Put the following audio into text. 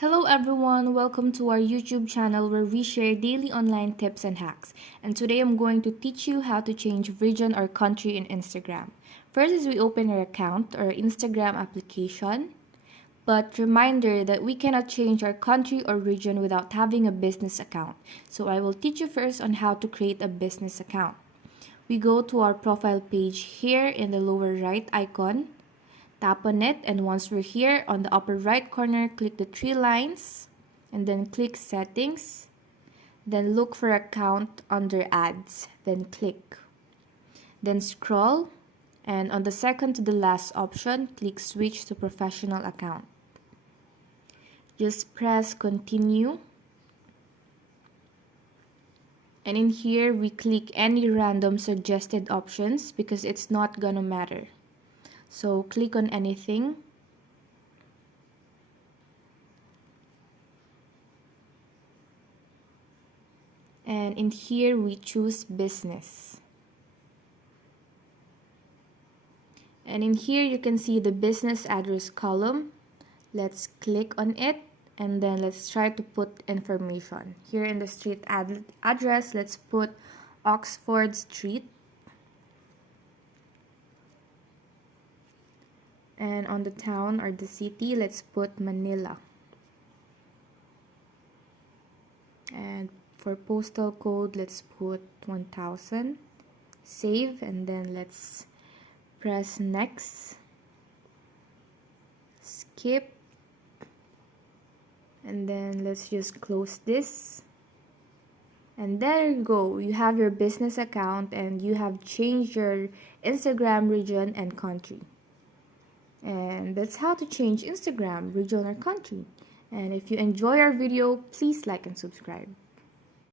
Hello everyone, welcome to our YouTube channel where we share daily online tips and hacks. And today I'm going to teach you how to change region or country in Instagram. First is we open our account or Instagram application. But reminder that we cannot change our country or region without having a business account. So I will teach you first on how to create a business account. We go to our profile page here in the lower right icon. Tap on it, and once we're here, on the upper right corner, click the three lines and then click settings. Then look for account under ads, then click. Then scroll, and on the second to the last option, click switch to professional account. Just press continue. And in here, we click any random suggested options because it's not gonna matter. So click on anything. And in here we choose business. And in here you can see the business address column. Let's click on it and then let's try to put information. Here in the street address, let's put Oxford Street. And on the town or the city, let's put Manila. And for postal code, let's put 1000. Save, and then let's press next. Skip. And then let's just close this. And there you go. You have your business account and you have changed your Instagram region and country. And that's how to change Instagram, region, or country. And if you enjoy our video, please like and subscribe.